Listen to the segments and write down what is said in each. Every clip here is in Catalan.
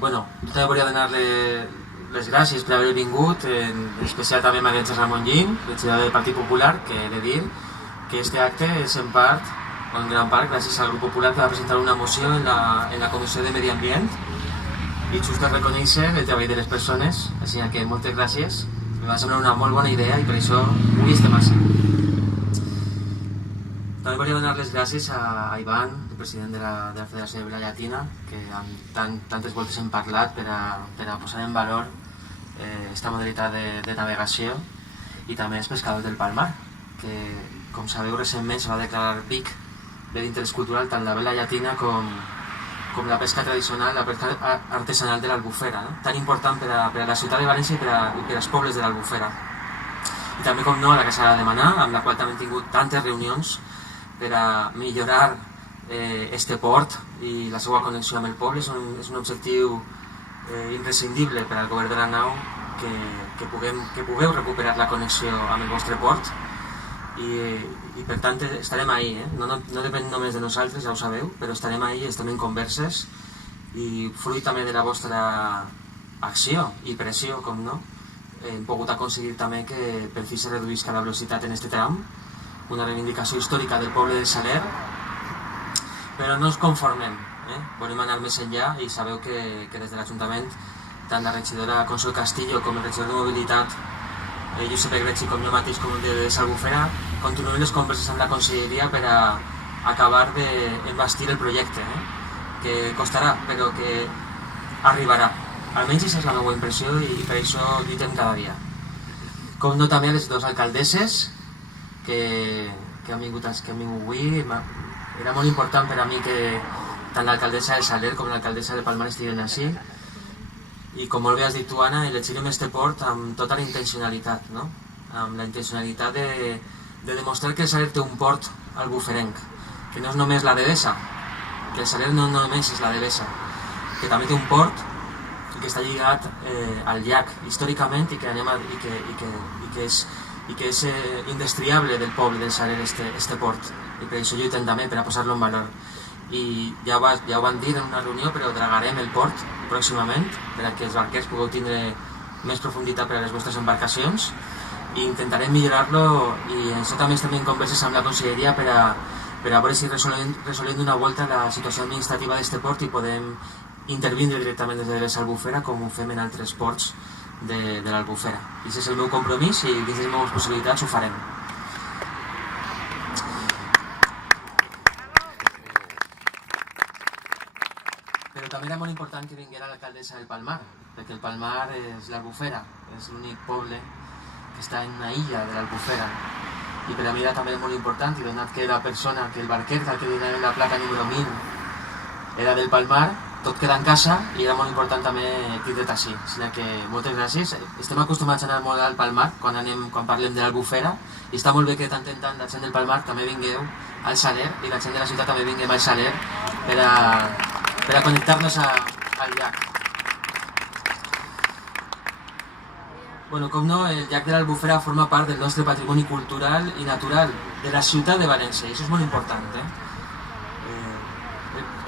Bueno, jo també volia donar-li les gràcies per haver vingut, en especial també a Maria Àngels Ramon Llim, regidora del Partit Popular, que he de dir que este acte és en part, o en gran part, gràcies al Grup Popular que va presentar una moció en la Comissió de Medi Ambient i just de reconèixer el treball de les persones, així que moltes gràcies, em va semblar una molt bona idea i per això avui estem així. També volia donar les gràcies a Ivan, el president de la Federació de Vila Llatina, que amb tantes voltes hem parlat per a posar en valor aquesta modalitat de navegació, i també els pescadors del Palmar, que, com sabeu, recentment se va declarar Vic bé d'interès cultural tant la Vila Llatina com la pesca tradicional, la pesca artesanal de l'Albufera, no? Tan important per a la ciutat de València i per als pobles de l'Albufera. I també, com no, a la Casa de Manà, amb la qual també hem tingut tantes reunions per a millorar este port i la seva connexió amb el poble. És un objectiu imprescindible per al govern de la nau que pugueu recuperar la connexió amb el vostre port i per tant estarem ahí, no depèn només de nosaltres, ja ho sabeu, però estarem ahí, estem en converses i fruit també de la vostra acció i pressió, com no, hem pogut aconseguir també que per fi se reduïsca la velocitat en este tram, una reivindicació històrica del poble de Saler, però no ens conformem, volem anar més enllà i sabeu que des de l'Ajuntament, tant la regidora Consol Castillo com el regidor de Mobilitat, Josep Egreig, com jo mateix, com de l'Albufera, continuem les converses amb la Conselleria per a acabar d'embastir el projecte, que costarà, però que arribarà. Almenys aquesta és la meva impressió i per això lluitem cada dia. Com no, també a les dues alcaldesses que han vingut avui. Era molt important per a mi que tant l'alcaldessa de Saler com l'alcaldessa de Palmar estiguen així, i com molt bé has dit tu, Anna, elegirem este port amb tota la intencionalitat, no? Amb la intencionalitat de demostrar que el Saler té un port albuferenc, que no és només la devesa, que el Saler no només és la devesa, que també té un port i que està lligat al llac històricament i que és indestriable del poble del Saler este port, i per això lluitem també per a posar-lo en valor. I ja ho van dir en una reunió, però dragarem el port pròximament per a que els barquers pugueu tindre més profunditat per a les vostres embarcacions i intentarem millorar-lo, i això també estem en converses amb la Conselleria per a veure si resolem d'una volta la situació administrativa d'este port i podem intervindre directament des de l'Albufera com ho fem en altres ports de l'Albufera. I aquest és el meu compromís i dins de les meves possibilitats ho farem. Però també era molt important que vinguera l'alcaldessa del Palmar, perquè el Palmar és l'Albufera, és l'únic poble que està en una illa de l'Albufera. I per a mi era també molt important, i donat que la persona, que el barquer que li donava la placa número 1000 era del Palmar, tot queda en casa i era molt important també tindre't així. Així que moltes gràcies. Estem acostumats a anar molt al Palmar quan parlem de l'Albufera, i està molt bé que tant en tant la gent del Palmar també vingueu al Saler i la gent de la ciutat també vinguem al Saler per a connectar-nos al llac. Bueno, com no, el llac de l'Albufera forma part del nostre patrimoni cultural i natural de la ciutat de València, i això és molt important.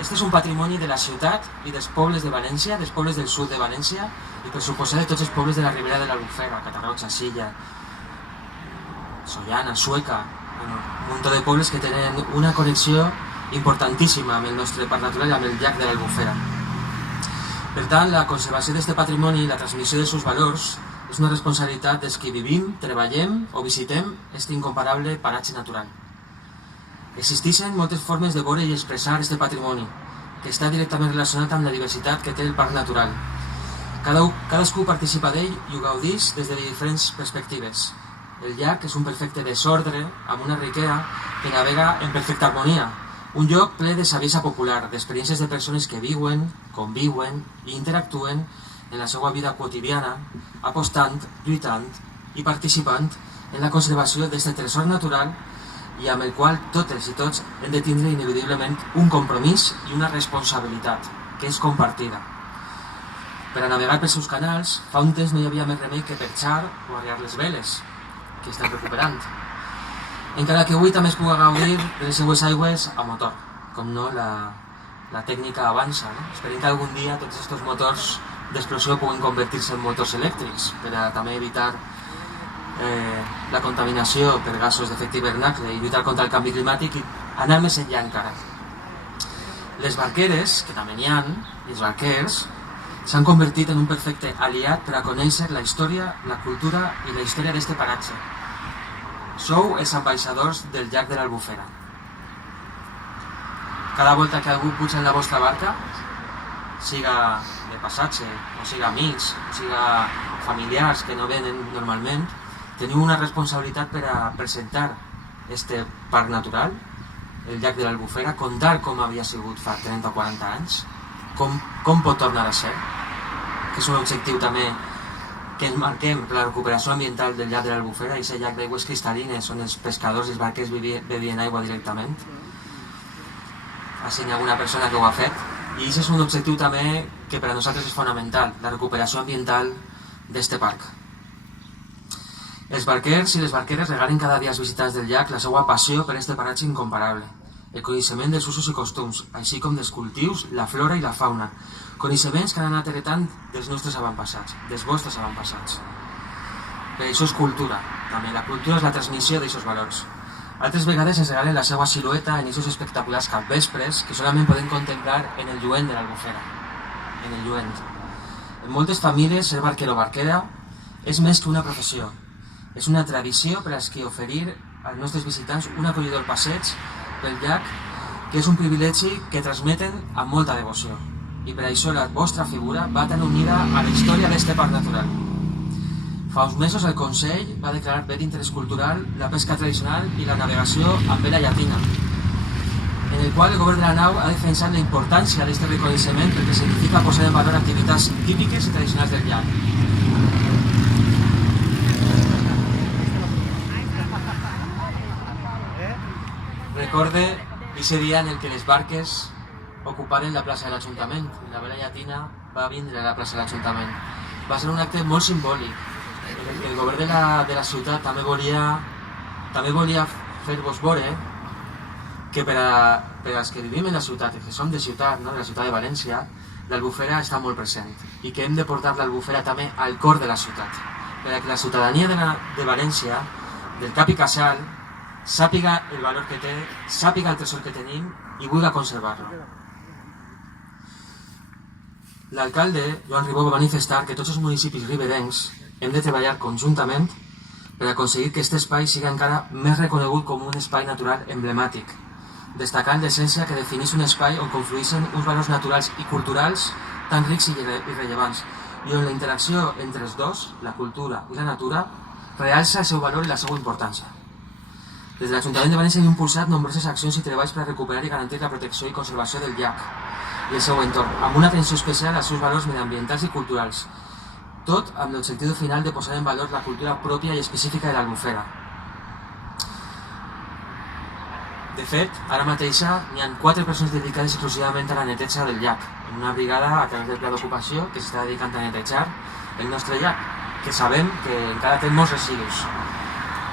Este és un patrimoni de la ciutat i dels pobles de València, dels pobles del sud de València, i per suposar de tots els pobles de la Ribera de l'Albufera, Catarroja, Silla, Sollana, Sueca, un munt de pobles que tenen una connexió importantíssima amb el nostre parc natural i amb el llac de l'Albufera. Per tant, la conservació d'aquest patrimoni i la transmissió dels seus valors és una responsabilitat dels que vivim, treballem o visitem aquest incomparable paratge natural. Existeixen moltes formes de veure i expressar aquest patrimoni, que està directament relacionat amb la diversitat que té el parc natural. Cadascú participa d'ell i ho gaudeix des de diferents perspectives. El llac és un perfecte desordre, amb una riquesa que navega en perfecta harmonia. Un lloc ple de saviesa popular, d'experiències de persones que viuen, conviuen i interactuen en la seva vida quotidiana, apostant, lluitant i participant en la conservació d'aquest tresor natural i amb el qual totes i tots hem de tindre ineludiblement un compromís i una responsabilitat, que és compartida. Per a navegar pels seus canals, fa un temps no hi havia més remei que perxar o arriar les veles, que estan recuperant. Encara que avui també es pugui gaudir de les seues aigües a motor, com no la la tècnica avança, no? Esperem que algun dia tots aquests motors d'explosió puguin convertir-se en motors elèctrics per a també evitar la contaminació per gasos d'efecte hivernacle i lluitar contra el canvi climàtic i anar més enllà encara. Les barqueres, que també n'hi ha, i els barquers, s'han convertit en un perfecte aliat per a conèixer la història, la cultura i la història d'este paratge. Sou els ambaixadors del llac de l'Albufera. Cada volta que algú puja en la vostra barca, siga de passatge, o siga amics, o siga familiars que no venen normalment, teniu una responsabilitat per a presentar este parc natural, el llac de l'Albufera, contar com havia sigut fa 30 o 40 anys, com pot tornar a ser, que és un objectiu també que ens marquem per la recuperació ambiental del llac de l'Albufera, i aquest llac d'aigües cristal·lines on els pescadors i els barquers bevien aigua directament. Així hi ha alguna persona que ho ha fet, i aquest és un objectiu també que per a nosaltres és fonamental, la recuperació ambiental d'este parc. Els barquers i les barqueres regalen cada dia als visitants del llac la seva passió per este paratge incomparable, el coneixement dels usos i costums, així com dels cultius, la flora i la fauna, coneixements que han anat heretant dels nostres avantpassats, dels vostres avantpassats. Per això és cultura, també la cultura és la transmissió d'aquests valors. Altres vegades ens regalen la seva silueta en aquests espectaculars capvespres que solament podem contemplar en el lluent de l'Albufera, en el lluent. En moltes famílies, ser barquer o barquera és més que una professió. És una tradició per als que oferir als nostres visitants un acollidor passeig pel llac, que és un privilegi que transmeten amb molta devoció. I per això la vostra figura va tan unida a la història d'este parc natural. Fa uns mesos el Consell va declarar bé d'interès cultural la pesca tradicional i la navegació amb vela llatina, en el qual el govern de la nau ha defensat la importància d'aquest reconeixement perquè significa posar en valor activitats típiques i tradicionals del llac. Recorde ese dia en el que les barques ocuparen la plaça de l'Ajuntament i la vela llatina va vindre a la plaça de l'Ajuntament. Va ser un acte molt simbòlic. El govern de la ciutat també volia fer-vos veure que per als que vivim en la ciutat, que som de ciutat, no? De la ciutat de València, l'Albufera està molt present i que hem de portar l'Albufera també al cor de la ciutat, perquè la ciutadania de València, del cap i casal, sàpiga el valor que té, sàpiga el tresor que tenim i vulgui conservar-lo. L'alcalde, Joan Ribó, va manifestar que tots els municipis riberencs hem de treballar conjuntament per aconseguir que aquest espai sigui encara més reconegut com un espai natural emblemàtic, destacant l'essència que defineix un espai on conflueixen uns valors naturals i culturals tan rics i rellevants, i on la interacció entre els dos, la cultura i la natura, realça el seu valor i la seva importància. Des de l'Ajuntament de València hem impulsat nombroses accions i treballs per a recuperar i garantir la protecció i conservació del llac i el seu entorn, amb una atenció especial als seus valors mediambientals i culturals, tot amb l'objectiu final de posar en valor la cultura pròpia i específica de l'Albufera. De fet, ara mateixa n'hi ha 4 persones dedicades exclusivament a la neteja del llac, en una brigada a través del pla d'ocupació que s'està dedicant a netejar el nostre llac, que sabem que encara té molts residus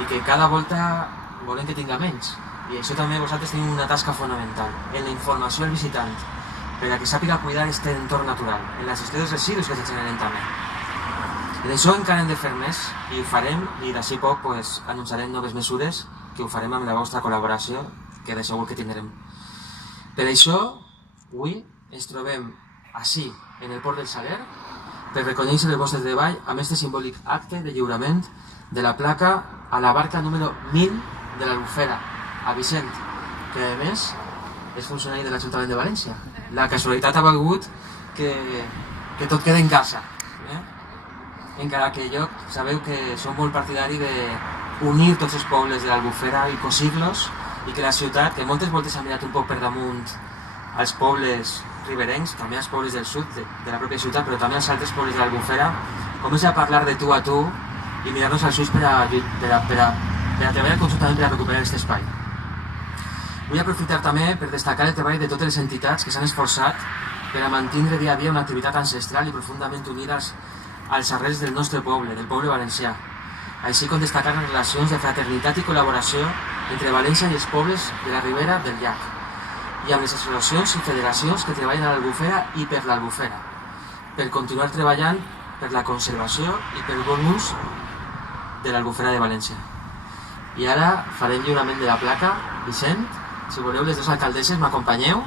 i que cada volta volem que tinga menys. I això també vosaltres teniu una tasca fonamental en la informació al visitant, per a que sàpiga cuidar aquest entorn natural, en la gestió dels residus que se generen també. En això encara hem de fer més, i ho farem, i d'ací poc anunciarem noves mesures que ho farem amb la vostra col·laboració, que de segur que tindrem. Per això, avui ens trobem així, en el Port del Saler, per reconèixer el vostre treball amb aquest simbòlic acte de lliurament de la placa a la barca número 1000 de l'Albufera, a Vicent, que a més és funcionari de l'Ajuntament de València. La casualitat ha valgut que tot queda en casa. Encara que jo sabeu que som molt partidari d'unir tots els pobles de l'Albufera i cosir-los, i que la ciutat, que moltes voltes ha mirat un poc per damunt als pobles riberencs, també als pobles del sud de la pròpia ciutat, però també als altres pobles de l'Albufera, comença a parlar de tu a tu i mirar-nos als ulls per a treballar conjuntament per a recuperar aquest espai. Vull aprofitar també per destacar el treball de totes les entitats que s'han esforçat per a mantenir dia a dia una activitat ancestral i profundament unida als arrels del nostre poble, del poble valencià, així com destacar les relacions de fraternitat i col·laboració entre València i els pobles de la ribera del llac. i amb les associacions i federacions que treballen a l'Albufera i per l'Albufera, per continuar treballant per la conservació i per bon ús de l'Albufera de València. I ara farem lliurament de la placa. Vicent, si voleu, les dues alcaldesses m'acompanyeu.